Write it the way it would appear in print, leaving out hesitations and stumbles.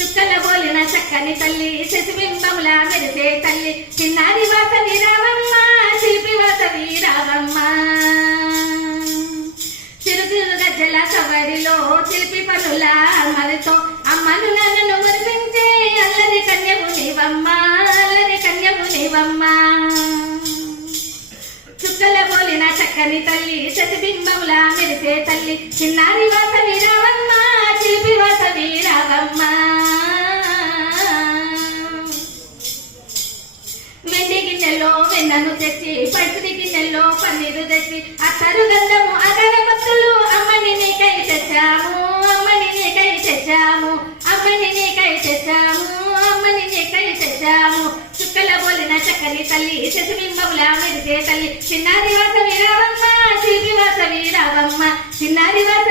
చుక్కల బోలిన చక్కని తల్లి శశిబింబములా మెరిసే తల్లి చిన్నారి వాసవి రావమ్మ శిల్పి వాసవి రావమ్మ చిరుతిరు గజ్జల సవడిలో చిలిపి పనుల అమలుతో అమ్మను నన్ను మురిపించే అల్లరి కన్యము నీవమ్మ అల్లరి కన్యము నీవమ్మ చుక్కల బోలిన చక్కని తల్లి శశిబింబములా మెరిసే తల్లి చిన్నారి వాసవి రావమ్మ చిలిపి వాసవి రావమ్మ వెండి గిన్నెలో వెన్నను తెచ్చి పడిసిరి గిన్నెలో పన్నీరు తెచ్చి అత్తరు గంధము అగరబత్తులు అమ్మని నీకై తెచ్చాము అమ్మని నీకై తెచ్చాము అమ్మని నీకై తెచ్చాము అమ్మని నీకై తెచ్చాము చుక్కల బోలిన చక్కని తల్లి శశిబింబములా మెరిసే తల్లి చిన్నారి వాసవి రావమ్మ శిల్పి వాసవి రావమ్మ చిన్నారి వాసవి